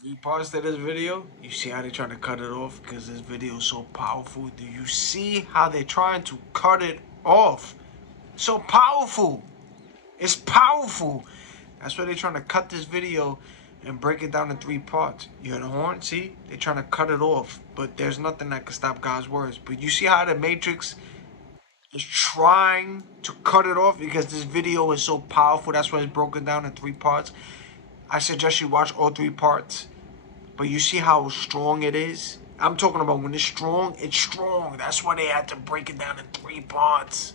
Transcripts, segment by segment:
three parts to this video. You see how they trying to cut it off because this video is so powerful. Do you see how they're trying to cut it off? So powerful. It's powerful. That's why they're trying to cut this video and break it down in three parts. You hear the horn? See? They're trying to cut it off. But there's nothing that can stop God's words. But you see how the Matrix is trying to cut it off because this video is so powerful. That's why it's broken down in three parts. I suggest you watch all three parts. But you see how strong it is? I'm talking about when it's strong, it's strong. That's why they had to break it down in three parts.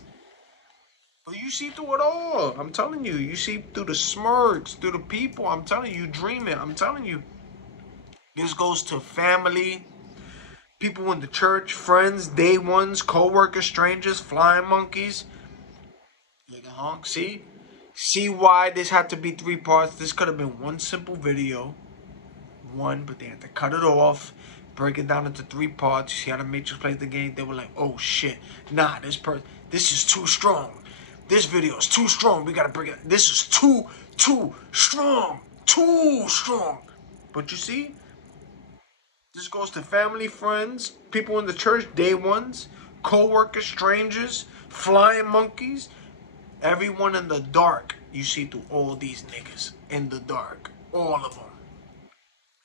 But you see through it all. I'm telling you. You see through the smirks, through the people. I'm telling you, dream it. I'm telling you. This goes to family, people in the church, friends, day ones, co-workers, strangers, flying monkeys. See? See why this had to be three parts. This could have been one simple video. One, but they had to cut it off, break it down into three parts. You see how the Matrix played the game? They were like, oh shit, nah, this is too strong. This video is too strong. We gotta break it. This is too strong. Too strong. But you see, this goes to family, friends, people in the church, day ones, co-workers, strangers, flying monkeys, everyone in the dark. You see through all these niggas in the dark. All of them.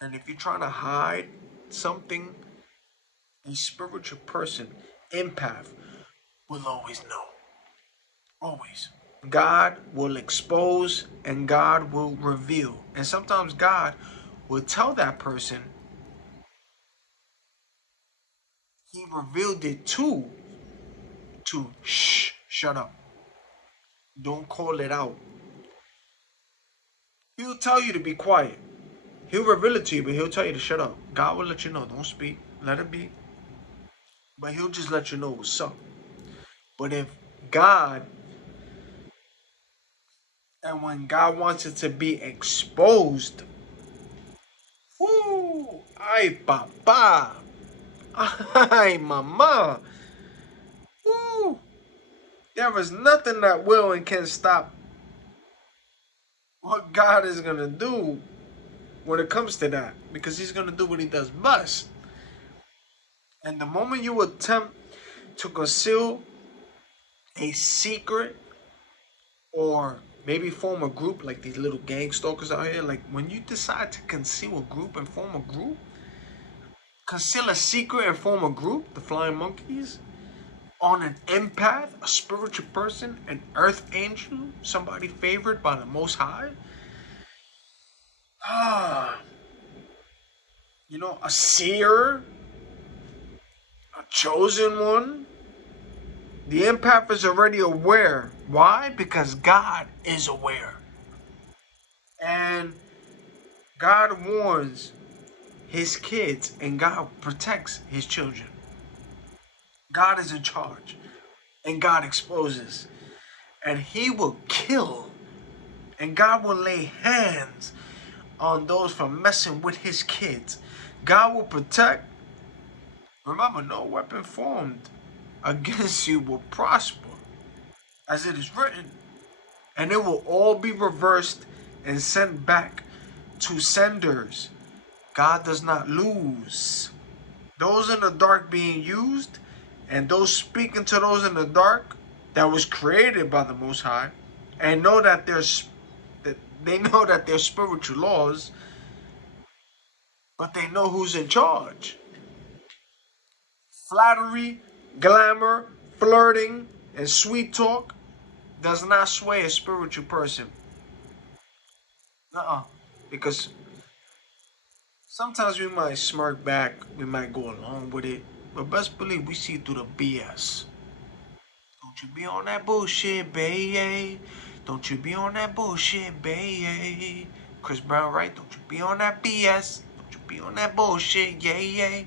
And if you're trying to hide something, a spiritual person, empath, will always know. Always. God will expose and God will reveal. And sometimes God will tell that person he revealed it to shut up. Don't call it out. He'll tell you to be quiet. He'll reveal it to you, but he'll tell you to shut up. God will let you know. Don't speak. Let it be. But he'll just let you know what's up. But if God, and when God wants it to be exposed, whoo, ay papa, ay mama, whoo, there is nothing that will and can stop what God is going to do when it comes to that. Because he's going to do what he does best. And the moment you attempt to conceal a secret or maybe form a group like these little gang stalkers out here, like when you decide to conceal a group and form a group, conceal a secret and form a group, the flying monkeys, on an empath, a spiritual person, an earth angel, somebody favored by the Most High, a seer, a chosen one. The empath is already aware. Why? Because God is aware. And God warns his kids and God protects his children. God is in charge and God exposes. And he will kill and God will lay hands on those for messing with his kids. God will protect. Remember, no weapon formed against you will prosper, as it is written. And it will all be reversed and sent back to senders. God does not lose. Those in the dark being used, and those speaking to those in the dark that was created by the Most High, and know that they know that there's spiritual laws, but they know who's in charge. Flattery, glamour, flirting, and sweet talk does not sway a spiritual person. Because sometimes we might smirk back, we might go along with it, but best believe we see through the BS. Don't you be on that bullshit, baby. Don't you be on that bullshit, baby. Chris Brown, right? Don't you be on that BS. Don't you be on that bullshit, yeah.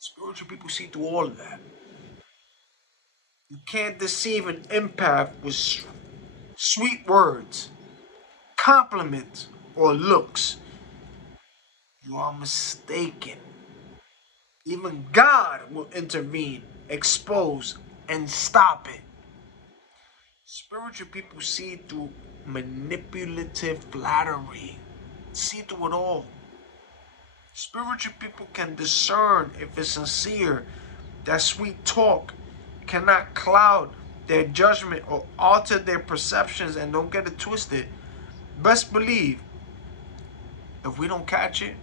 Spiritual people see through all of that. You can't deceive an empath with sweet words, compliments, or looks. You are mistaken. Even God will intervene, expose, and stop it. Spiritual people see through manipulative flattery, see through it all. Spiritual people can discern if it's sincere. That sweet talk cannot cloud their judgment or alter their perceptions, and don't get it twisted. Best believe, if we don't catch it,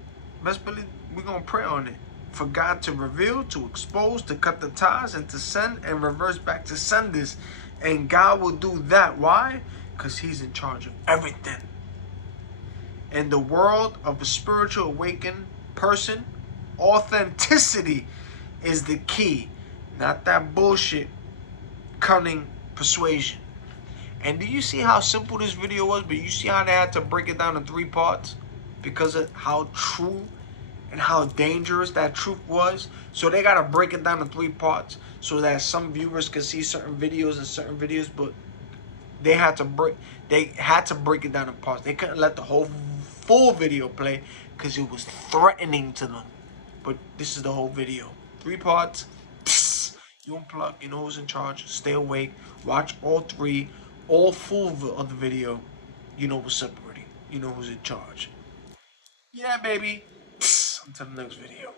best believe we're going to pray on it. For God to reveal, to expose, to cut the ties, and to send and reverse back to senders. And God will do that. Why? Because He's in charge of everything. In the world of a spiritual awakened person, authenticity is the key. Not that bullshit, cunning persuasion. And do you see how simple this video was? But you see how they had to break it down in 3 parts? Because of how true and how dangerous that truth was. So they got to break it down in 3 parts so that some viewers can see certain videos and certain videos. But they had to break it down in parts. They couldn't let the whole full video play because it was threatening to them. But this is the whole video. 3 parts. Psst. You unplug. You know who's in charge. Stay awake. Watch all 3. All full of the video. You know what's separating. You know who's in charge. Yeah, baby. Psst. Until the next video.